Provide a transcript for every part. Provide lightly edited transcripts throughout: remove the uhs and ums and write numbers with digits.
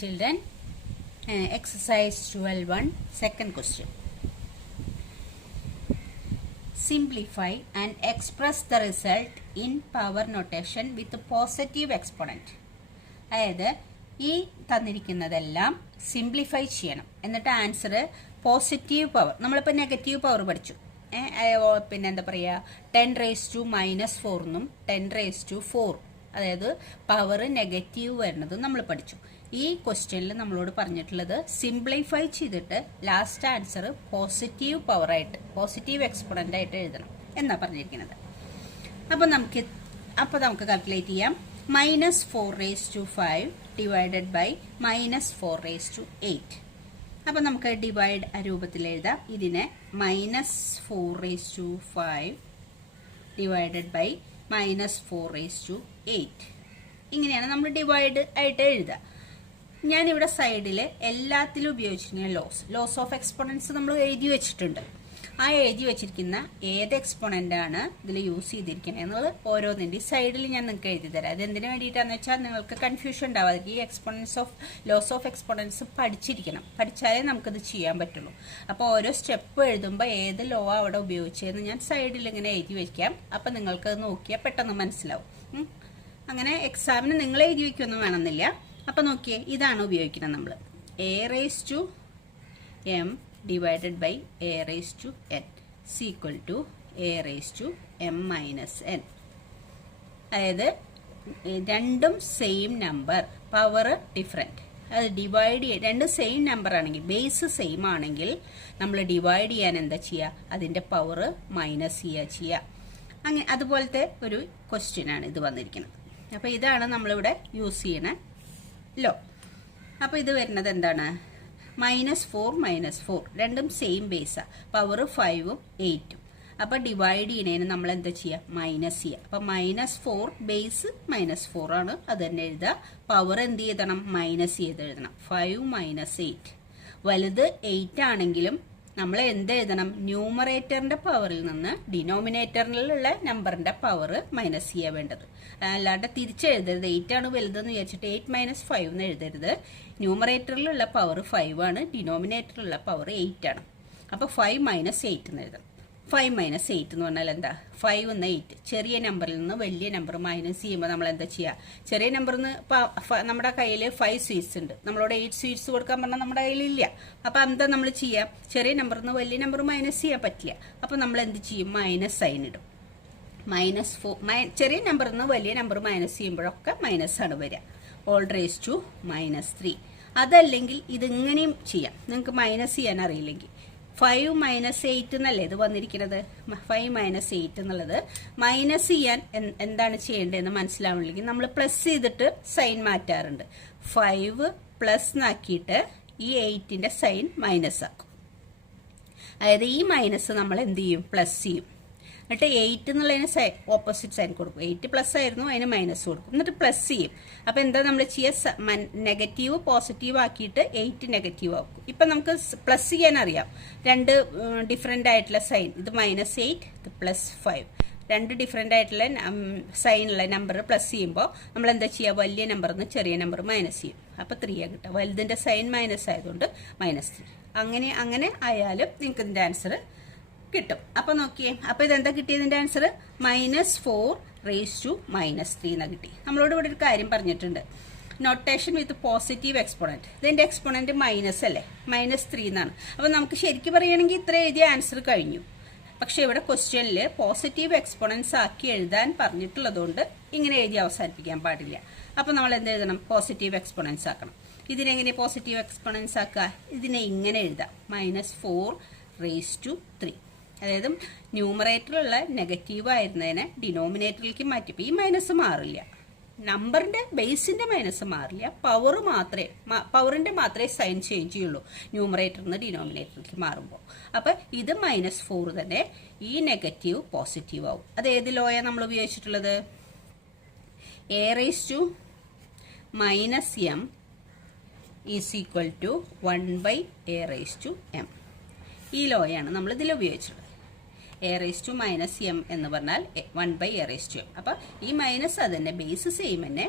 children, exercise 12.1 second question. Simplify and express the result in power notation with a positive exponent. അതായത് ഈ തന്നിരിക്കുന്നതെല്ലാം simplify ചെയ്യണം, എന്നിട്ട് answer positive power. നമ്മളിപ്പോൾ negative power പഠിച്ചു, പിന്നെ എന്താ പറയുക, 10⁻⁻4 എന്നും 10⁻4, അതായത് പവർ നെഗറ്റീവ് വരുന്നത് നമ്മൾ പഠിച്ചു. ഈ ക്വസ്റ്റ്യനിൽ നമ്മളോട് പറഞ്ഞിട്ടുള്ളത് സിംപ്ലിഫൈ ചെയ്തിട്ട് ലാസ്റ്റ് ആൻസർ പോസിറ്റീവ് പവർ ആയിട്ട്, പോസിറ്റീവ് എക്സ്പോണന്റ് ആയിട്ട് എഴുതണം എന്നാ പറഞ്ഞിരിക്കുന്നത്. അപ്പോൾ നമുക്ക് കാൽക്കുലേറ്റ് ചെയ്യാം. -4⁵5 ഡിവൈഡഡ് ബൈ -4⁸8. അപ്പോൾ നമുക്ക് ഡിവൈഡ് രൂപത്തിൽ എഴുതാം. ഇതിനെ -4⁵5 ഡിവൈഡഡ് ബൈ -4⁸8 ഇങ്ങനെയാണ് നമ്മൾ ഡിവൈഡ് ആയിട്ട് എഴുതുക. ഞാനിവിടെ സൈഡിൽ എല്ലാത്തിലും ഉപയോഗിച്ചിരിക്കുന്ന ലോസ് ഓഫ് എക്സ്പോണൻസ് നമ്മൾ എഴുതി വെച്ചിട്ടുണ്ട്. ആ എഴുതി വെച്ചിരിക്കുന്ന ഏത് എക്സ്പോണൻ്റ് ആണ് ഇതിൽ യൂസ് ചെയ്തിരിക്കുന്നത് എന്നുള്ളത് ഓരോന്നിൻ്റെ സൈഡിൽ ഞാൻ നിങ്ങൾക്ക് എഴുതി തരാം. അത് എന്തിനു വേണ്ടിയിട്ടാണെന്ന് വെച്ചാൽ നിങ്ങൾക്ക് കൺഫ്യൂഷൻ ഉണ്ടാവാതെ ഈ ലോസ് ഓഫ് എക്സ്പോണൻസ് പഠിച്ചാലേ നമുക്കിത് ചെയ്യാൻ പറ്റുള്ളൂ. അപ്പോൾ ഓരോ സ്റ്റെപ്പ് എഴുതുമ്പോൾ ഏത് ലോ അവിടെ ഉപയോഗിച്ചതെന്ന് ഞാൻ സൈഡിൽ ഇങ്ങനെ എഴുതി വയ്ക്കാം. അപ്പം നിങ്ങൾക്കത് നോക്കിയാൽ പെട്ടെന്ന് മനസ്സിലാവും. അങ്ങനെ എക്സാമിന് നിങ്ങൾ എഴുതി വയ്ക്കൊന്നും വേണമെന്നില്ല. അപ്പം നോക്കിയേ, ഇതാണ് ഉപയോഗിക്കുന്നത് നമ്മൾ. a⁻m divided by a⁻n equal to a⁻m-n. അതായത് രണ്ടും സെയിം നമ്പർ, പവർ ഡിഫറെൻറ്റ്. അത് ഡിവൈഡ് രണ്ടും സെയിം നമ്പർ ആണെങ്കിൽ, ബേസ് സെയിം ആണെങ്കിൽ നമ്മൾ ഡിവൈഡ് ചെയ്യാൻ എന്താ ചെയ്യുക, അതിൻ്റെ പവർ മൈനസ് ചെയ്യുക. അങ്ങനെ അതുപോലത്തെ ഒരു ക്വസ്റ്റ്യൻ ആണ് ഇത് വന്നിരിക്കുന്നത്. അപ്പോൾ ഇതാണ് നമ്മളിവിടെ യൂസ് ചെയ്യണ ലോ. അപ്പോൾ ഇത് വരുന്നത് എന്താണ്, -4 രണ്ടും സെയിം ബേസാണ്, പവർ 5ഉം 8ഉം. അപ്പോൾ ഡിവൈഡ് ചെയ്യണേന് നമ്മൾ എന്താ ചെയ്യുക, മൈനസ് ചെയ്യുക. അപ്പോൾ -4 ബേസ് -4 ആണ്, അത് തന്നെ എഴുതുക. പവർ എന്ത് ചെയ്യണം, മൈനസ് ചെയ്ത് എഴുതണം. 5 - 8. വലുത് 8 ആണെങ്കിലും നമ്മൾ എന്ത് എഴുതണം, ന്യൂമറേറ്ററിന്റെ പവറിൽ നിന്ന് ഡിനോമിനേറ്ററിലുള്ള നമ്പറിന്റെ പവർ മൈനസ് ചെയ്യാൻ വേണ്ടത്. അല്ലാണ്ട് തിരിച്ചെഴുതരുത്. 8 ആണ് വലുതെന്ന് വിചാരിച്ചിട്ട് 8 - 5 എന്ന് എഴുതരുത്. ന്യൂമറേറ്ററിലുള്ള പവർ 5 ആണ്, ഡിനോമിനേറ്ററിലുള്ള പവർ 8 ആണ്. അപ്പോൾ 5 - 8 എന്ന് എഴുതണം. 5 - 8 എന്ന് പറഞ്ഞാൽ എന്താ, 5 എന്ന 8 ചെറിയ നമ്പറിൽ നിന്ന് വലിയ നമ്പർ മൈനസ് ചെയ്യുമ്പോൾ നമ്മൾ എന്താ ചെയ്യുക, ചെറിയ നമ്പറിൽ നിന്ന് നമ്മുടെ കയ്യിൽ 5 സ്വീറ്റ്സ് ഉണ്ട്, നമ്മളോട് 8 സ്വീറ്റ്സ് കൊടുക്കാൻ പറഞ്ഞാൽ നമ്മുടെ കയ്യിലില്ല. അപ്പോൾ എന്താ നമ്മൾ ചെയ്യുക, ചെറിയ നമ്പറിൽ നിന്ന് വലിയ നമ്പർ മൈനസ് ചെയ്യാൻ പറ്റില്ല. അപ്പോൾ നമ്മൾ എന്ത് ചെയ്യും, മൈനസ് സൈൻ ഇടും. -4 ചെറിയ നമ്പറിൽ നിന്ന് വലിയ നമ്പർ മൈനസ് ചെയ്യുമ്പോഴൊക്കെ മൈനസ് ആണ് വരിക. (3). അതല്ലെങ്കിൽ ഇതിങ്ങനെയും ചെയ്യാം, നിങ്ങൾക്ക് മൈനസ് ചെയ്യാൻ അറിയില്ലെങ്കിൽ. 5 - 8 എന്നല്ലേ ഇത് വന്നിരിക്കുന്നത്. 5 - 8 എന്നുള്ളത് മൈനസ് ചെയ്യാൻ എന്താണ് ചെയ്യേണ്ടതെന്ന് മനസ്സിലാവില്ലെങ്കിൽ നമ്മൾ പ്ലസ് ചെയ്തിട്ട് സൈൻ മാറ്റാറുണ്ട്. 5 പ്ലസ് എന്നാക്കിയിട്ട് ഈ 8ന്റെ സൈൻ മൈനസ് ആക്കും. അതായത് ഈ മൈനസ് നമ്മൾ എന്ത് ചെയ്യും, പ്ലസ് ചെയ്യും. എന്നിട്ട് 8 എന്നുള്ളതിന് ഓപ്പോസിറ്റ് സൈൻ കൊടുക്കും. 8 പ്ലസ് ആയിരുന്നു, അതിന് മൈനസ് കൊടുക്കും, എന്നിട്ട് പ്ലസ് ചെയ്യും. അപ്പോൾ എന്താ നമ്മൾ ചെയ്യുക, നെഗറ്റീവ് പോസിറ്റീവ് ആക്കിയിട്ട് 8 നെഗറ്റീവ് ആക്കും. ഇപ്പം നമുക്ക് പ്ലസ് ചെയ്യാൻ അറിയാം, രണ്ട് ഡിഫറെൻ്റ് ആയിട്ടുള്ള സൈൻ, ഇത് -8, ഇത് +5, രണ്ട് ഡിഫറെൻ്റ് ആയിട്ടുള്ള സൈനുള്ള നമ്പർ പ്ലസ് ചെയ്യുമ്പോൾ നമ്മൾ എന്താ ചെയ്യുക, വലിയ നമ്പറിൽ നിന്ന് ചെറിയ നമ്പർ മൈനസ് ചെയ്യും. അപ്പോൾ 3 കിട്ടുക. വലുതിൻ്റെ സൈൻ മൈനസ് ആയതുകൊണ്ട് -3. അങ്ങനെ ആയാലും നിങ്ങൾക്ക് ഇതിൻ്റെ ആൻസർ കിട്ടും. അപ്പൊ നോക്കിയേ, അപ്പൊ ഇതെന്താ കിട്ടിയതിന്റെ ആൻസർ, -4⁻³ എന്നാ കിട്ടി. നമ്മളോട് ഇവിടെ ഒരു കാര്യം പറഞ്ഞിട്ടുണ്ട്, നൊട്ടേഷൻ വിത്ത് പോസിറ്റീവ് എക്സ്പോണന്റ്. ഇതിന്റെ എക്സ്പോണന്റ് മൈനസ് അല്ലേ, -3 എന്നാണ്. അപ്പൊ നമുക്ക് ശരിക്കും പറയുകയാണെങ്കിൽ ഇത്ര എഴുതിയ ആൻസർ കഴിഞ്ഞു. പക്ഷെ ഇവിടെ ക്വസ്റ്റ്യനിൽ പോസിറ്റീവ് എക്സ്പോണൻസ് ആക്കി എഴുതാൻ പറഞ്ഞിട്ടുള്ളതുകൊണ്ട് ഇങ്ങനെ എഴുതി അവസാനിപ്പിക്കാൻ പാടില്ല. അപ്പൊ നമ്മൾ എന്ത് എഴുതണം, പോസിറ്റീവ് എക്സ്പോണൻസ് ആക്കണം. ഇതിനെങ്ങനെ പോസിറ്റീവ് എക്സ്പോണൻസ് ആക്കുക, ഇതിനെ ഇങ്ങനെ എഴുതാം, -4⁻3. അതായത് ന്യൂമറേറ്ററിലുള്ള നെഗറ്റീവ് ആയിരുന്നതിനെ ഡിനോമിനേറ്ററിലേക്ക് മാറ്റിയപ്പോൾ ഈ മൈനസ് മാറില്ല, നമ്പറിന്റെ ബേസിന്റെ മൈനസ് മാറില്ല, പവറിന്റെ മാത്രമേ സൈൻ ചേഞ്ച് ചെയ്യുള്ളൂ ന്യൂമറേറ്ററിൽ നിന്ന് ഡിനോമിനേറ്ററിലേക്ക് മാറുമ്പോൾ. അപ്പം ഇത് -4 തന്നെ, ഈ നെഗറ്റീവ് പോസിറ്റീവ് ആവും. അത് ഏത് ലോയാണ് നമ്മൾ ഉപയോഗിച്ചിട്ടുള്ളത്, a⁻m ഈക്വൽ ടു 1/a⁻m. ഈ ലോയാണ് നമ്മൾ ഇതിൽ ഉപയോഗിച്ചിട്ടുള്ളത്. a⁻m എന്ന് പറഞ്ഞാൽ 1/a⁻m. അപ്പം ഈ മൈനസ് അത് തന്നെ, ബേസ് സെയിം തന്നെ,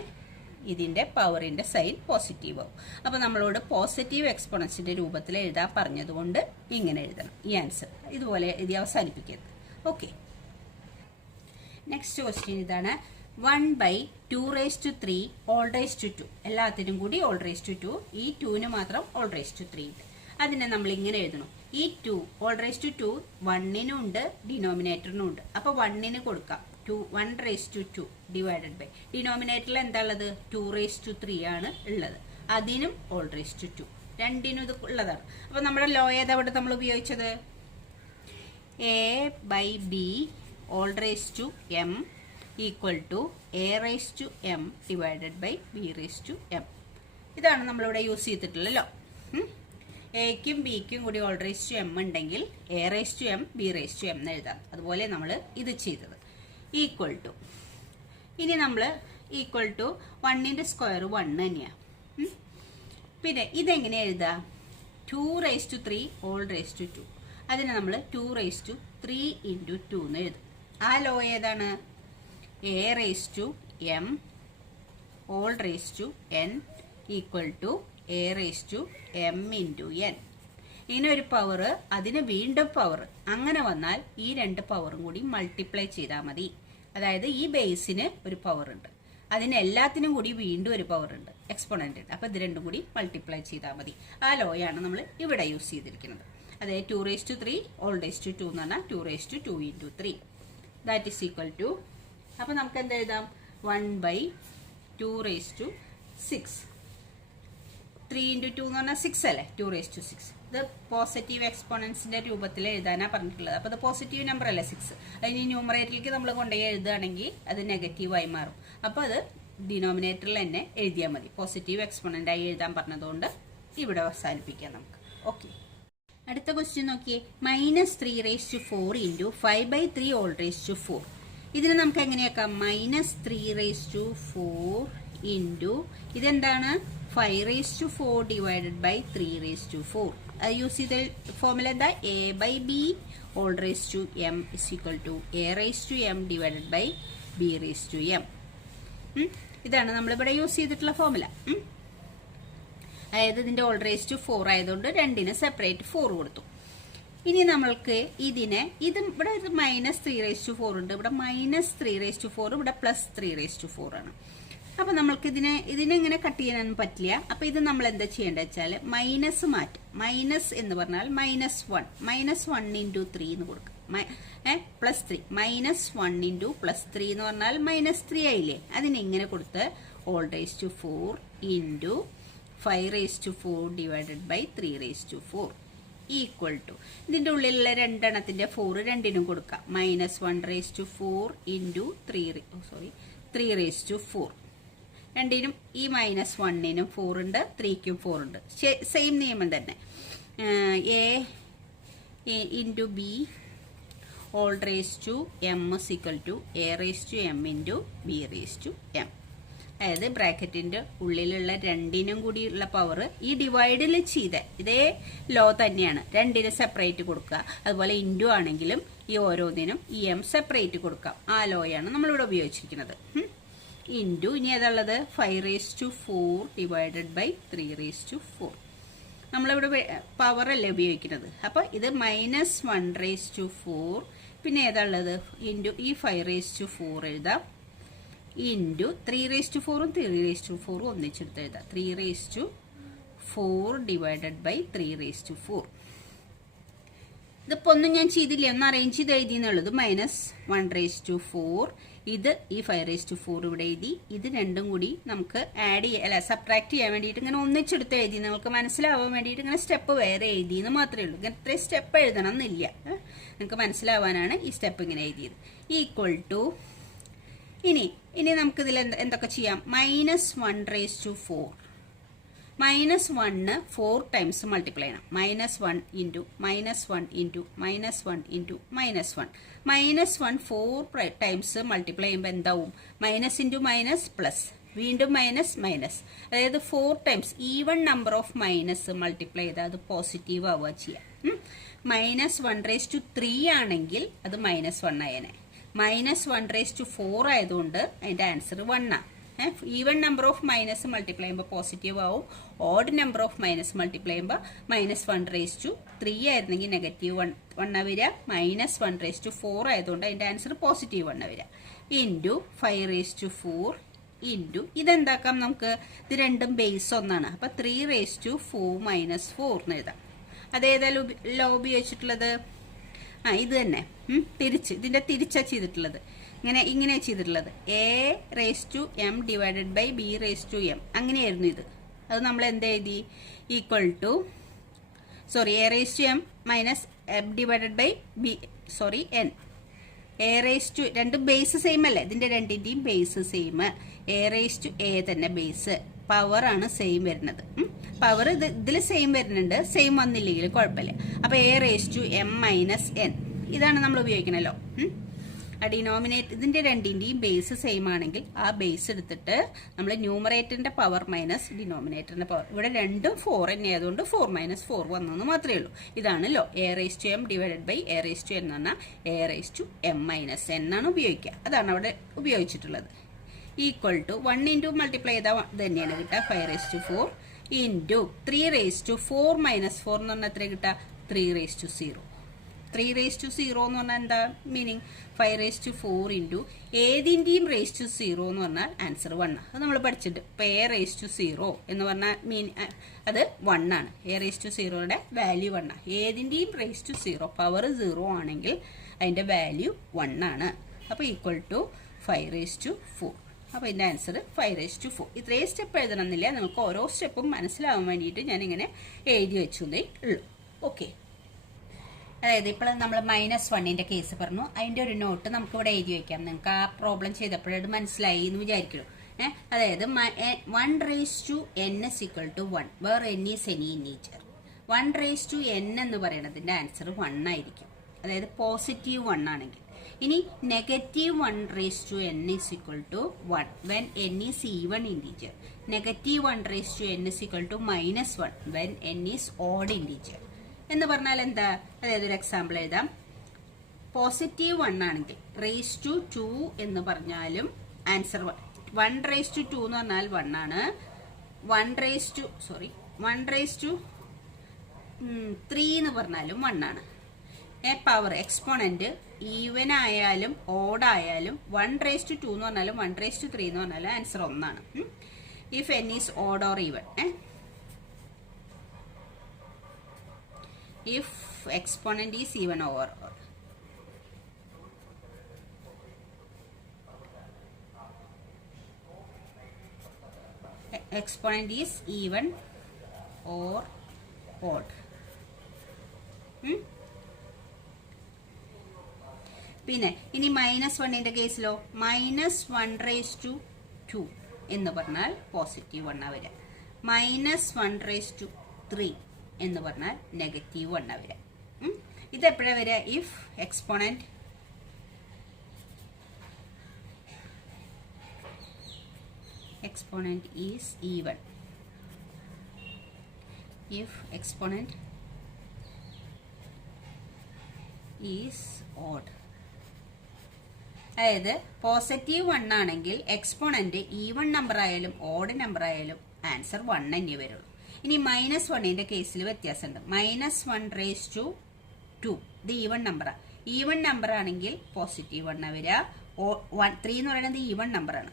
ഇതിന്റെ പവറിന്റെ സൈൻ പോസിറ്റീവ് ആവും. അപ്പൊ നമ്മളോട് പോസിറ്റീവ് എക്സ്പോണൻസിന്റെ രൂപത്തിൽ എഴുതാൻ പറഞ്ഞതുകൊണ്ട് ഇങ്ങനെ എഴുതണം ഈ ആൻസർ. ഇതുപോലെ എഴുതി അവസാനിപ്പിക്കരുത്. ഓക്കെ, നെക്സ്റ്റ് ക്വസ്റ്റ്യൻ ഇതാണ്. 1/2⁵ all raised to 2. എല്ലാത്തിനും കൂടി all raised to 2. ഈ 2ന് മാത്രം all raised to 3 ഉണ്ട്. അതിനെ നമ്മൾ ഇങ്ങനെ എഴുതണം. ഈ 2 all raised to 2 1നും ഉണ്ട് ഡിനോമിനേറ്ററിനും ഉണ്ട്. അപ്പൊ 1ന് കൊടുക്കാം 1 raised to 2 ഡിവൈഡഡ് ബൈ ഡിനോമിനേറ്ററിൽ എന്താ ഉള്ളത് 2 raised to 3 ആണ് ഉള്ളത്. അതിനും all raised to 2 രണ്ടിനും ഇത് ഉള്ളതാണ്. അപ്പൊ നമ്മുടെ ലോ ഏതവിടെ നമ്മൾ ഉപയോഗിച്ചത് a/b all raised to m equal to a raised to m divided by b raised to m. ഇതാണ് നമ്മളിവിടെ യൂസ് ചെയ്തിട്ടുള്ള ലോ. എക്കും ബിക്കും കൂടി all raised to m ഉണ്ടെങ്കിൽ a raised to m b raised to m എന്ന് എഴുതാം. അതുപോലെ നമ്മൾ ഇത് ചെയ്തത് ഈക്വൽ ടു. ഇനി നമ്മൾ ഈക്വൽ ടു 1ന്റെ സ്ക്വയർ 1 തന്നെയാണ്. പിന്നെ ഇതെങ്ങനെ എഴുതാം 2 raised to 3 all raised to 2. അതിനെ നമ്മൾ 2 raised to 3 into 2 എന്ന് എഴുതും. ആ ലോ ഏതാണ് a raised to m all raised to n equal to a raised to m into n. ഇതിനൊരു പവർ അതിന് വീണ്ടും പവർ അങ്ങനെ വന്നാൽ ഈ രണ്ട് പവറും കൂടി മൾട്ടിപ്ലൈ ചെയ്താൽ മതി. അതായത് ഈ ബേസിന് ഒരു പവർ ഉണ്ട്, അതിന് എല്ലാത്തിനും കൂടി വീണ്ടും ഒരു പവർ ഉണ്ട്, എക്സ്പോണന്റ് ഉണ്ട്. അപ്പൊ ഇത് രണ്ടും കൂടി മൾട്ടിപ്ലൈ ചെയ്താൽ മതി. ആ ലോയാണ് നമ്മൾ ഇവിടെ യൂസ് ചെയ്തിരിക്കുന്നത്. അതായത് 2 raised to 3 all raised to 2 എന്ന് പറഞ്ഞാൽ 2 raised to 2 into 3 that is equal to. അപ്പൊ നമുക്ക് എന്ത് എഴുതാം 1/2 raised to 6. 3 into 2 എന്ന് പറഞ്ഞാൽ 6 അല്ലേ 2 raised to 6. ഇത് പോസിറ്റീവ് എക്സ്പോണൻസിന്റെ രൂപത്തിൽ എഴുതാനാ പറഞ്ഞിട്ടുള്ളത്. അപ്പൊ ഇത് പോസിറ്റീവ് നമ്പർ അല്ലേ 6. അതിന് ന്യൂമറേറ്ററിലേക്ക് നമ്മൾ കൊണ്ടുപോയി എഴുതുകയാണെങ്കിൽ അത് നെഗറ്റീവായി മാറും. അപ്പൊ അത് ഡിനോമിനേറ്ററിൽ തന്നെ എഴുതിയാൽ മതി. പോസിറ്റീവ് എക്സ്പോണന്റ് ആയി എഴുതാൻ പറഞ്ഞതുകൊണ്ട് ഇവിടെ അവസാനിപ്പിക്കാം നമുക്ക്. ഓക്കെ, അടുത്ത ക്വസ്റ്റ്യൻ നോക്കിയേ. -3 raised to 4 into 5/3 all raised to 4. ഇതിന് നമുക്ക് എങ്ങനെയാക്കാം -3 raised to 4 into ഇതെന്താണ് 5 raised to 4 divided by 3 raised to 4. Use ചെയ്ത ഫോർമുല എന്താ a/b all raised to m is equal to a raised to m divided by b raised to m. ഇതാണ് നമ്മളിവിടെ use ചെയ്തിട്ടുള്ള formula. അതായത് ഇതിന്റെ all raised to 4 ആയതുകൊണ്ട് രണ്ടിന് separate 4 കൊടുത്തു. ഇനി നമ്മൾക്ക് ഇതിനെ ഇവിടെ -3 raised to 4 ഉണ്ട്, ഇവിടെ -3 raised to 4, ഇവിടെ +3 raised to 4 ആണ്. അപ്പൊ നമ്മൾക്ക് ഇതിനെ ഇങ്ങനെ കട്ട് ചെയ്യാനൊന്നും പറ്റില്ല. അപ്പൊ ഇത് നമ്മൾ എന്താ ചെയ്യേണ്ടത് വെച്ചാൽ മൈനസ് മാറ്റും. മൈനസ് എന്ന് പറഞ്ഞാൽ -1 into 3 എന്ന് കൊടുക്കും. +3 -1 into +3 എന്ന് പറഞ്ഞാൽ -3 ആയില്ലേ. അതിനെങ്ങനെ കൊടുത്ത് all raised to 4 into 5 raised to 4 divided by 3 raised to 4 equal to. ഇതിന്റെ ഉള്ളിലുള്ള രണ്ടെണ്ണത്തിന്റെ 4 രണ്ടിനും കൊടുക്കാം. -1 raised to 4 into 3 raised to 4. രണ്ടിനും ഈ -1നും 4 ഉണ്ട്, 3ക്കും 4 ഉണ്ട്. സെയിം നിയമം തന്നെ. a into b all raised to m is equal to a raised to m into b raised to m. അതായത് ബ്രാക്കറ്റിന്റെ ഉള്ളിലുള്ള രണ്ടിനും കൂടിയുള്ള പവർ ഈ ഡിവൈഡിൽ ചെയ്ത ഇതേ ലോ തന്നെയാണ്. രണ്ടിന് സെപ്പറേറ്റ് കൊടുക്കുക. അതുപോലെ ഇൻഡു ആണെങ്കിലും ഈ ഓരോന്നിനും ഈ എം സെപ്പറേറ്റ് കൊടുക്കാം. ആ ലോയാണ് നമ്മളിവിടെ ഉപയോഗിച്ചിരിക്കുന്നത്. ഇൻഡു ഇനി ഏതുള്ളത് 5 raised to 4 divided by 3 raised to 4. നമ്മളിവിടെ പവർ അല്ലേ ഉപയോഗിക്കുന്നത്. അപ്പൊ ഇത് -1 raised to 4 പിന്നെ ഏതാള്ളത് ഇൻഡു ഈ 5 raised to 4 എഴുതാം. Into 3 raised to 4 3 raised to 4 ഒന്നിച്ചെടുത്ത് എഴുതാം. 3 raised to 4 divided by 3 raised to 4. ഇതിപ്പോ ഒന്നും ഞാൻ ചെയ്തില്ല, ഒന്ന് അറേഞ്ച് ചെയ്ത് എഴുതിയെന്നുള്ളത്. -1 raised to 4 ഇത് ഈ 5 raised to 4 ഇവിടെ എഴുതി. ഇത് രണ്ടും കൂടി നമുക്ക് സബ്ട്രാക്ട് ചെയ്യാൻ വേണ്ടിയിട്ട് ഇങ്ങനെ ഒന്നിച്ചെടുത്ത് എഴുതി. നിങ്ങൾക്ക് മനസ്സിലാവാൻ വേണ്ടിയിട്ട് ഇങ്ങനെ സ്റ്റെപ്പ് വേറെ എഴുതിയെന്ന് മാത്രമേ ഉള്ളൂ. ഇങ്ങനെ ഇത്രയും സ്റ്റെപ്പ് എഴുതണം എന്നില്ല. നിങ്ങൾക്ക് മനസ്സിലാവാനാണ് ഈ സ്റ്റെപ്പ് ഇങ്ങനെ എഴുതിയത്. ഈക്വൽ ടു ഇനി നമുക്കിതിൽ എന്തൊക്കെ ചെയ്യാം. -1 raised to 4 -1 4 ടൈംസ് മൾട്ടിപ്ലൈ ചെയ്യണം. -1 into -1 into -1 into -1 4 times multiply ചെയ്യുമ്പോൾ എന്താവും മൈനസ് ഇൻറ്റു മൈനസ് പ്ലസ് വീണ്ടും മൈനസ്. അതായത് 4 times even number of minus multiply ചെയ്താൽ അത് പോസിറ്റീവ് ആവുക ചെയ്യാം. -1 raised to 3 ആണെങ്കിൽ അത് -1 ആയേനെ. -1 raised to 4 ആയതുകൊണ്ട് അതിന്റെ ആൻസർ 1 ആണ്. Even number of minus multiply ചെയ്യുമ്പോൾ പോസിറ്റീവ് ആവും, odd number of minus multiply ചെയ്യുമ്പോൾ -1/3 ആയിരുന്നെങ്കിൽ -1 വരിക, -1/4 ആയതുകൊണ്ട് അതിൻ്റെ ആൻസർ +1 വരിക. ഇൻറ്റു 5/4 ഇൻറ്റു ഇതെന്താക്കാം നമുക്ക്, ഇത് രണ്ടും ബേസ് ഒന്നാണ്, അപ്പം 3/4 - 4 എന്ന് എഴുതാം. അതേതാ ലോ ഉപയോഗിച്ചിട്ടുള്ളത്? ഇത് തന്നെ ഇതിൻ്റെ തിരിച്ചാണ് ചെയ്തിട്ടുള്ളത്. ഇങ്ങനെ ചെയ്തിട്ടുള്ളത് a/m ഡിവൈഡഡ് ബൈ b/m അങ്ങനെയായിരുന്നു ഇത്. അത് നമ്മൾ എന്ത് എഴുതി? Equal to a/m minus m divided by n. രണ്ട് ബേസ് സെയിം അല്ലേ, ഇതിന്റെ രണ്ടിന്റെയും ബേസ് സെയിം. a തന്നെ ബേസ്, പവർ ആണ് സെയിം വരുന്നത്. പവർ ഇതിൽ സെയിം വരുന്നുണ്ട്, സെയിം വന്നില്ലെങ്കിൽ കുഴപ്പമില്ല. അപ്പൊ a/m മൈനസ് n ഇതാണ് നമ്മൾ ഉപയോഗിക്കണല്ലോ. ഡിനോമിനേറ്റർ ഇതിന്റെ രണ്ടിന്റെയും ബേസ് സെയിം ആണെങ്കിൽ ആ ബേസ് എടുത്തിട്ട് നമ്മൾ ന്യൂമറേറ്ററിന്റെ പവർ മൈനസ് ഡിനോമിനേറ്ററിന്റെ പവർ. ഇവിടെ രണ്ടും 4 തന്നെ ആയതുകൊണ്ട് 4 - 4 വന്നെന്ന് മാത്രമേ ഉള്ളൂ. ഇതാണല്ലോ a/m ഡിവൈഡഡ് ബൈ a/n എന്ന് പറഞ്ഞാൽ a/m മൈനസ് n ആണ് ഉപയോഗിക്കുക. അതാണ് അവിടെ ഉപയോഗിച്ചിട്ടുള്ളത്. ഈക്വൽ ടു 1 ഇൻറ്റു മൾട്ടിപ്ലൈ ചെയ്താൽ ഇത് തന്നെയാണ് കിട്ടുക 5/4 ഇൻറ്റു 3/4 - 4 എന്ന് പറഞ്ഞാൽ എത്ര കിട്ടുക? 3/0. 3/0 എന്ന് പറഞ്ഞാൽ എന്താ മീനിങ്? 5/4 ഇൻറ്റു ഏതിൻ്റെയും ⁻0 എന്ന് പറഞ്ഞാൽ ആൻസർ 1 ആണ്. അത് നമ്മൾ പഠിച്ചിട്ട് ഇപ്പം a/0 എന്ന് പറഞ്ഞാൽ അത് 1 ആണ്. a/0യുടെ വാല്യൂ 1 ആണ്. ഏതിൻ്റെയും ⁻0 പവർ 0 ആണെങ്കിൽ അതിൻ്റെ വാല്യൂ 1 ആണ്. അപ്പോൾ ഈക്വൽ ടു 5/4. അപ്പോൾ ഇതിൻ്റെ ആൻസർ 5/4. ഇത്രയും സ്റ്റെപ്പ് എഴുതണമെന്നില്ല, നിങ്ങൾക്ക് ഓരോ സ്റ്റെപ്പും മനസ്സിലാവാൻ വേണ്ടിയിട്ട് ഞാനിങ്ങനെ എഴുതി വെച്ചതേ ഉള്ളൂ. ഓക്കെ, അതായത് ഇപ്പോൾ നമ്മൾ -1ന്റെ കേസ് പറഞ്ഞു, അതിൻ്റെ ഒരു നോട്ട് നമുക്ക് ഇവിടെ എഴുതി വയ്ക്കാം. നിങ്ങൾക്ക് ആ പ്രോബ്ലം ചെയ്തപ്പോഴത് മനസ്സിലായി എന്ന് വിചാരിക്കുന്നു. അതായത് 1/n = 1 where n is any integer. 1/n എന്ന് പറയുന്നതിൻ്റെ ആൻസർ 1 ആയിരിക്കും, അതായത് +1 ആണെങ്കിൽ. ഇനി -1/n = 1 when n is even integer. -1/n = -1 when n is odd integer. എന്ന് പറഞ്ഞാൽ എന്താ? അതായത് ഒരു എക്സാമ്പിൾ എഴുതാം. +1 ആണെങ്കിൽ (2) എന്ന് പറഞ്ഞാലും ആൻസർ 1/2 എന്ന് പറഞ്ഞാൽ 1 ആണ്. 1/3 എന്ന് പറഞ്ഞാലും 1 ആണ്. പവർ എക്സ്പോണന്റ് ഈവൻ ആയാലും ഓഡ് ആയാലും 1/2 എന്ന് പറഞ്ഞാലും 1/3 എന്ന് പറഞ്ഞാലും ആൻസർ 1 ആണ്. If n is odd or even. If exponent is even or odd. Exponent is even or odd. പിന്നെ ഇനി -1ന്റെ കേസിലോ -1/2 എന്ന് പറഞ്ഞാൽ +1 വരിക. -1/3 എന്ന് പറഞ്ഞാൽ -1 വരിക. ഇതെപ്പോഴാണ് വരിക? If exponent is even. If exponent is odd. അതായത് +1 ആണെങ്കിൽ എക്സ്പോണന്റ് ഈവൻ നമ്പർ ആയാലും ഓഡ് നമ്പർ ആയാലും ആൻസർ 1 തന്നെ വരുള്ളൂ. ഇനി -1ന്റെ കേസിൽ വ്യത്യാസമുണ്ട്. -1/2 ഇത് ഈവൻ നമ്പറാണ്. ഈവൻ നമ്പർ ആണെങ്കിൽ +1 വരിക. 3 എന്ന് പറയുന്നത് ഈവൻ നമ്പറാണ്,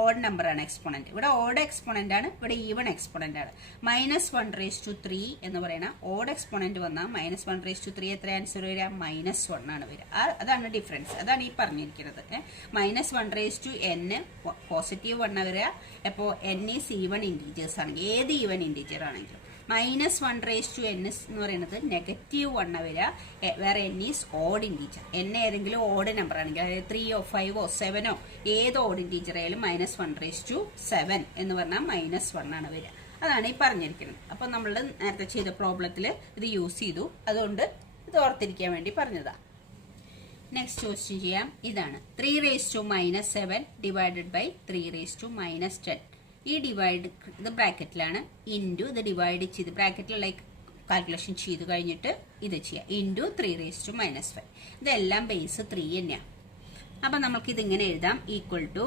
ഓഡ് നമ്പറാണ് എക്സ്പോണന്റ്. ഇവിടെ ഓഡ് എക്സ്പോണന്റ് ആണ്, ഇവിടെ ഈവൻ എക്സ്പോണന്റ് ആണ്. -1/3 എന്ന് പറയുന്ന ഓഡ് എക്സ്പോണന്റ് വന്നാൽ -1/3 എത്ര ആൻസർ വരിക? -1 ആണ് വരിക. അതാണ് ഡിഫറൻസ്, അതാണ് ഈ പറഞ്ഞിരിക്കുന്നത്. -1/n +1 വരിക. അപ്പോൾ n ഈസ് ഈവൻ ഇൻറ്റീജേഴ്സ് ആണെങ്കിൽ, ഏത് ഈവൻ ഇൻറ്റീജർ ആണെങ്കിലും. -1/n എന്ന് പറയുന്നത് -1 വരിക. വേറെ n is odd integer. n ഏതെങ്കിലും ഓഡ് നമ്പർ ആണെങ്കിൽ, അതായത് 3 5 7 ഏത് ഓഡ് ഇൻറ്റീജർ ആയാലും -1/7 എന്ന് പറഞ്ഞാൽ -1 ആണ് വരിക. അതാണ് ഈ പറഞ്ഞിരിക്കുന്നത്. അപ്പം നമ്മൾ നേരത്തെ ചെയ്ത പ്രോബ്ലത്തിൽ ഇത് യൂസ് ചെയ്തു, അതുകൊണ്ട് ഇത് ഓർത്തിരിക്കാൻ വേണ്ടി പറഞ്ഞതാണ്. നെക്സ്റ്റ് ക്വസ്റ്റ്യൻ ചെയ്യാം. ഇതാണ് 3⁻⁻7 ഡിവൈഡഡ് ബൈ 3⁻10. ഈ ഡിവൈഡ് ഇത് ബ്രാക്കറ്റിലാണ്, ഇൻറ്റു ഇത് ഡിവൈഡ് ചെയ്ത് ബ്രാക്കറ്റിലേക്ക് കാൽക്കുലേഷൻ ചെയ്ത് കഴിഞ്ഞിട്ട് ഇത് ചെയ്യാം. ഇൻറ്റു 3⁻5. ഇതെല്ലാം ബേസ് 3 തന്നെയാണ്. അപ്പം നമുക്ക് ഇതിങ്ങനെ എഴുതാം. Equal to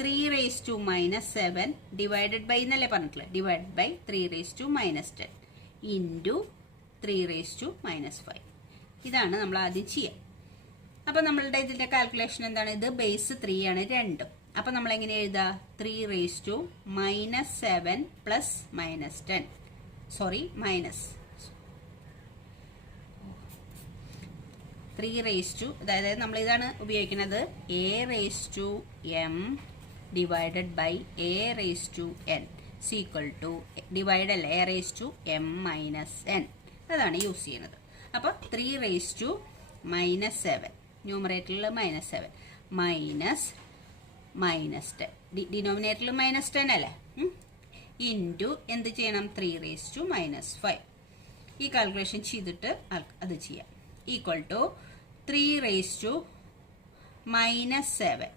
3 raise to -7 divided by എന്നല്ലേ പറഞ്ഞിട്ടുള്ളത്, divided by 3 raise to -10 into 3 raise to -5. ഇതാണ് നമ്മൾ ആദ്യം ചെയ്യുക. അപ്പം നമ്മളുടെ ഇതിന്റെ കാൽക്കുലേഷൻ എന്താണ്? ഇത് ബേസ് 3 ആണ് രണ്ടും. അപ്പം നമ്മൾ എങ്ങനെ എഴുതുക? 3 raise to -7 plus -10 sorry minus 3 raise to, അതായത് നമ്മൾ ഇതാണ് ഉപയോഗിക്കുന്നത്, a raise to m divided by a raise to n equal to divide അല്ല a raise to m minus n, അതാണ് യൂസ് ചെയ്യുന്നത്. അപ്പോൾ 3 റേസ് ടു -7 ന്യൂമറേറ്ററിൽ -7 മൈനസ് -10 ഡിനോമിനേറ്ററിൽ -10 അല്ലേ, ഇൻറ്റു എന്ത് ചെയ്യണം? 3 റേസ് ടു -5. ഈ കാൽക്കുലേഷൻ ചെയ്തിട്ട് അത് ചെയ്യാം. Equal to 3 raise to -7.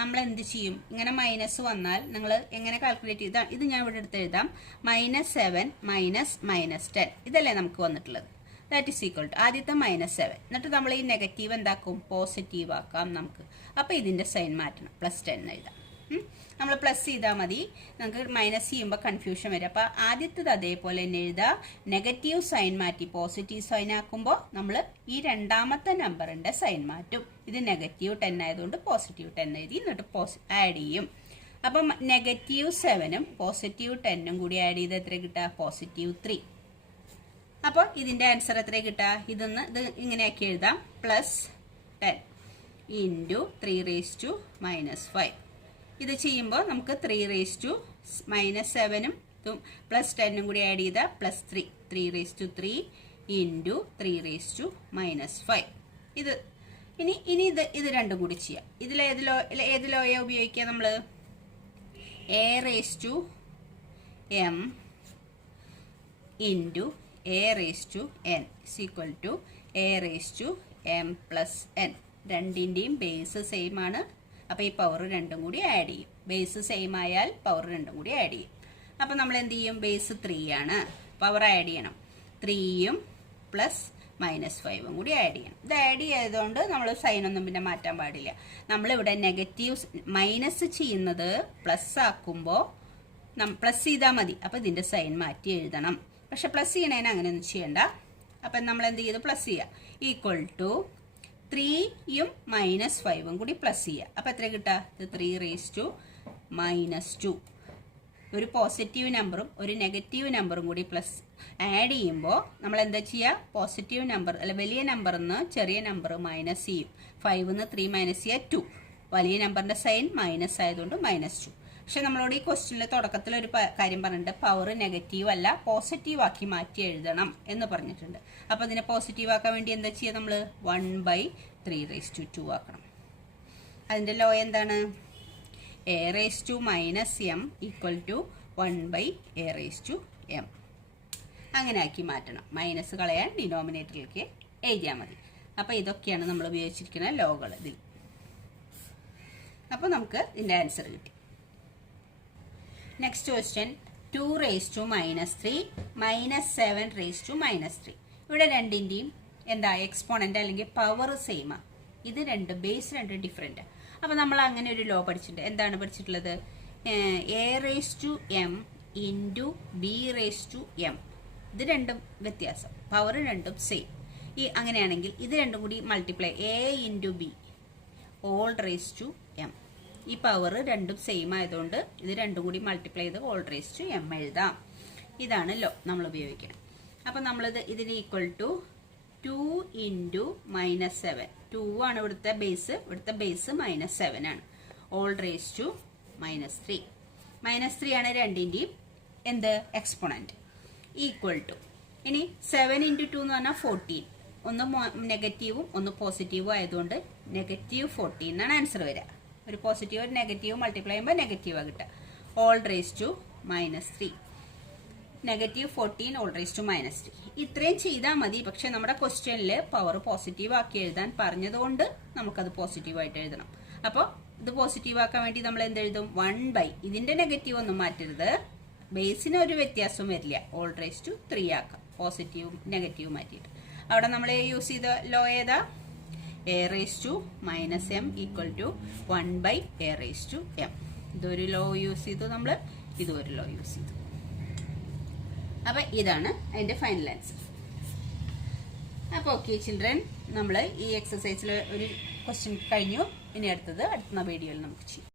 നമ്മൾ എന്ത് ചെയ്യും? ഇങ്ങനെ മൈനസ് വന്നാൽ നിങ്ങൾ എങ്ങനെ കാൽക്കുലേറ്റ് ചെയ്താൽ, ഇത് ഞാൻ ഇവിടെ എടുത്ത് എഴുതാം, -7 മൈനസ് -10 ഇതല്ലേ നമുക്ക് വന്നിട്ടുള്ളത്. ദാറ്റ് ഈസ് ഈക്വൽ ടു ആദ്യത്തെ -7, എന്നിട്ട് നമ്മൾ ഈ നെഗറ്റീവ് എന്താക്കും? പോസിറ്റീവ് ആക്കാം നമുക്ക്. അപ്പോൾ ഇതിൻ്റെ സൈൻ മാറ്റണം, +10 എഴുതാം. നമ്മൾ പ്ലസ് ചെയ്താൽ മതി, നമുക്ക് മൈനസ് ചെയ്യുമ്പോൾ കൺഫ്യൂഷൻ വരും. അപ്പോൾ ആദ്യത്തേത് അതേപോലെ തന്നെ എഴുതുക, നെഗറ്റീവ് സൈൻ മാറ്റി പോസിറ്റീവ് സൈൻ ആക്കുമ്പോൾ നമ്മൾ ഈ രണ്ടാമത്തെ നമ്പറിൻ്റെ സൈൻ മാറ്റും. ഇത് -10 ആയതുകൊണ്ട് +10 എഴുതി, എന്നിട്ട് ആഡ് ചെയ്യും. അപ്പം -7ഉം +10ഉം കൂടി ആഡ് ചെയ്ത് എത്ര കിട്ടുക? +3. അപ്പോൾ ഇതിൻ്റെ ആൻസർ എത്ര കിട്ടുക? ഇത് ഇങ്ങനെയാക്കി എഴുതാം, +10 ഇൻറ്റു 3 റേസ് ടു -5. ഇത് ചെയ്യുമ്പോൾ നമുക്ക് 3 റേസ് ടു -7ഉം +10ഉം കൂടി ആഡ് ചെയ്താൽ +3, 3 raise to 3 into 3 raise to -5. ഇത് ഇനി ഇത് രണ്ടും കൂടി ചെയ്യാം. ഏത് ലോയെ ഉപയോഗിക്കുക നമ്മൾ? a raise to m into a raise to n equal to a raise to m plus n. രണ്ടിൻ്റെയും ബേസ് സെയിം ആണ്. അപ്പോൾ ഈ പവർ രണ്ടും കൂടി ആഡ് ചെയ്യും. ബേസ് സെയിം ആയാൽ പവർ രണ്ടും കൂടി ആഡ് ചെയ്യും. അപ്പോൾ നമ്മൾ എന്ത് ചെയ്യും? ബേസ് 3 ആണ്, പവർ ആഡ് ചെയ്യണം. 3ഉം പ്ലസ് -5ഉം കൂടി ആഡ് ചെയ്യണം. ഇത് ആഡ് ചെയ്തതുകൊണ്ട് നമ്മൾ സൈനൊന്നും പിന്നെ മാറ്റാൻ പാടില്ല. നമ്മളിവിടെ നെഗറ്റീവ് മൈനസ് ചെയ്യുന്നത് പ്ലസ് ആക്കുമ്പോൾ പ്ലസ് ചെയ്താൽ മതി. അപ്പോൾ ഇതിൻ്റെ സൈൻ മാറ്റി എഴുതണം. പക്ഷെ പ്ലസ് ചെയ്യണേന് അങ്ങനെയൊന്നും ചെയ്യണ്ട. അപ്പം നമ്മൾ എന്ത് ചെയ്ത് പ്ലസ് ചെയ്യുക? ഈക്വൽ ടു 3ഉം -5ഉം കൂടി പ്ലസ് ചെയ്യുക. അപ്പോൾ എത്ര കിട്ടുക? 3 റേസ് ടു -2. ഒരു പോസിറ്റീവ് നമ്പറും ഒരു നെഗറ്റീവ് നമ്പറും കൂടി പ്ലസ് ആഡ് ചെയ്യുമ്പോൾ നമ്മൾ എന്താ ചെയ്യുക? പോസിറ്റീവ് നമ്പർ അല്ല വലിയ നമ്പറിൽ നിന്ന് ചെറിയ നമ്പർ മൈനസ് ചെയ്യും. 5ന്ന് 3 മൈനസ് ചെയ്യുക 2. വലിയ നമ്പറിൻ്റെ സൈൻ മൈനസ് ആയതുകൊണ്ട് -2. പക്ഷെ നമ്മളോട് ഈ ക്വസ്റ്റ്യനിൽ തുടക്കത്തിൽ ഒരു കാര്യം പറഞ്ഞിട്ടുണ്ട്, പവർ നെഗറ്റീവ് അല്ല പോസിറ്റീവ് ആക്കി മാറ്റി എഴുതണം എന്ന് പറഞ്ഞിട്ടുണ്ട്. അപ്പോൾ ഇതിനെ പോസിറ്റീവ് ആക്കാൻ വേണ്ടി എന്താ ചെയ്യുക? നമ്മൾ 1/3 റേസ് ടു 2 ആക്കണം. അതിൻ്റെ ലോ എന്താണ്? a raise to -m equal to 1/a raise to m. അങ്ങനെ ആക്കി മാറ്റണം. മൈനസ് കളയാൻ ഡിനോമിനേറ്ററിലേക്ക് എഴുതിയാൽ മതി. അപ്പോൾ ഇതൊക്കെയാണ് നമ്മൾ ഉപയോഗിച്ചിരിക്കുന്ന ലോകൾ ഇതിൽ. അപ്പോൾ നമുക്ക് ഇതിൻ്റെ ആൻസർ കിട്ടി. Next question 2 raise to -3 -7 raise to -3. ഇവിടെ രണ്ടിൻ്റെയും എന്താ എക്സ്പോണൻ്റ് അല്ലെങ്കിൽ പവർ സെയിമാ. ഇത് ബേസ് ഡിഫറെൻറ്റ്. അപ്പോൾ നമ്മൾ അങ്ങനെ ഒരു ലോ പഠിച്ചിട്ടുണ്ട്. എന്താണ് പഠിച്ചിട്ടുള്ളത്? a raise to m into b raise to m. ഇത് രണ്ടും വ്യത്യാസം, പവർ രണ്ടും സെയിം. അങ്ങനെയാണെങ്കിൽ ഇത് രണ്ടും കൂടി multiply a into b all raise to m. ഈ പവർ രണ്ടും സെയിം ആയതുകൊണ്ട് ഇത് രണ്ടും കൂടി മൾട്ടിപ്ലൈ ചെയ്ത് ഓൾ റേസ് ടു m എഴുതാം. ഇതാണ് ലോ നമ്മൾ ഉപയോഗിക്കണം. അപ്പം നമ്മളിത് ഇതിന് ഈക്വൽ ടു 2 ഇൻറ്റു -7. 2 ആണ് ഇവിടുത്തെ ബേസ് -7 ആണ്. All raise to -3. -3 ആണ് രണ്ടിൻ്റെയും എന്ത് എക്സ്പോണൻറ്റ്. ഈക്വൽ ടു ഇനി 7 ഇൻറ്റു 2 എന്ന് പറഞ്ഞാൽ 14. ഒന്ന് നെഗറ്റീവും ഒന്ന് പോസിറ്റീവും ആയതുകൊണ്ട് -14 എന്നാണ് ആൻസർ വരിക. ഒരു പോസിറ്റീവ് ഒരു നെഗറ്റീവ് മൾട്ടിപ്ലൈ ചെയ്യുമ്പോൾ നെഗറ്റീവാണ് കിട്ടുക. All raise to -3. -14 all raise to -3. ഇത്രയും ചെയ്താൽ മതി. പക്ഷെ നമ്മുടെ ക്വസ്റ്റ്യനിൽ പവർ പോസിറ്റീവ് ആക്കി എഴുതാൻ പറഞ്ഞതുകൊണ്ട് നമുക്കത് പോസിറ്റീവായിട്ട് എഴുതണം. അപ്പോൾ ഇത് പോസിറ്റീവ് ആക്കാൻ വേണ്ടി നമ്മൾ എന്തെഴുതും? 1/, ഇതിൻ്റെ നെഗറ്റീവ് ഒന്നും മാറ്റരുത്, ബേസിന് ഒരു വ്യത്യാസവും വരില്ല, ഓൾ റേസ് ടു 3 ആക്കാം. പോസിറ്റീവും നെഗറ്റീവും മാറ്റിയിട്ട് അവിടെ നമ്മൾ യൂസ് ചെയ്ത ലോ ഏതാ? a raise to -m equal to 1/a raise to m. ഇതൊരു ലോ യൂസ് ചെയ്തു നമ്മൾ, ഇതൊരു ലോ യൂസ് ചെയ്തു. അപ്പം ഇതാണ് അതിൻ്റെ ഫൈനൽ ആൻസർ. അപ്പോൾ ഓക്കെ ചിൽഡ്രൻ, നമ്മൾ ഈ എക്സസൈസിൽ ഒരു ക്വസ്റ്റ്യൻ കഴിഞ്ഞു. ഇനി അടുത്ത വീഡിയോയിൽ നമുക്ക് ചെയ്യാം.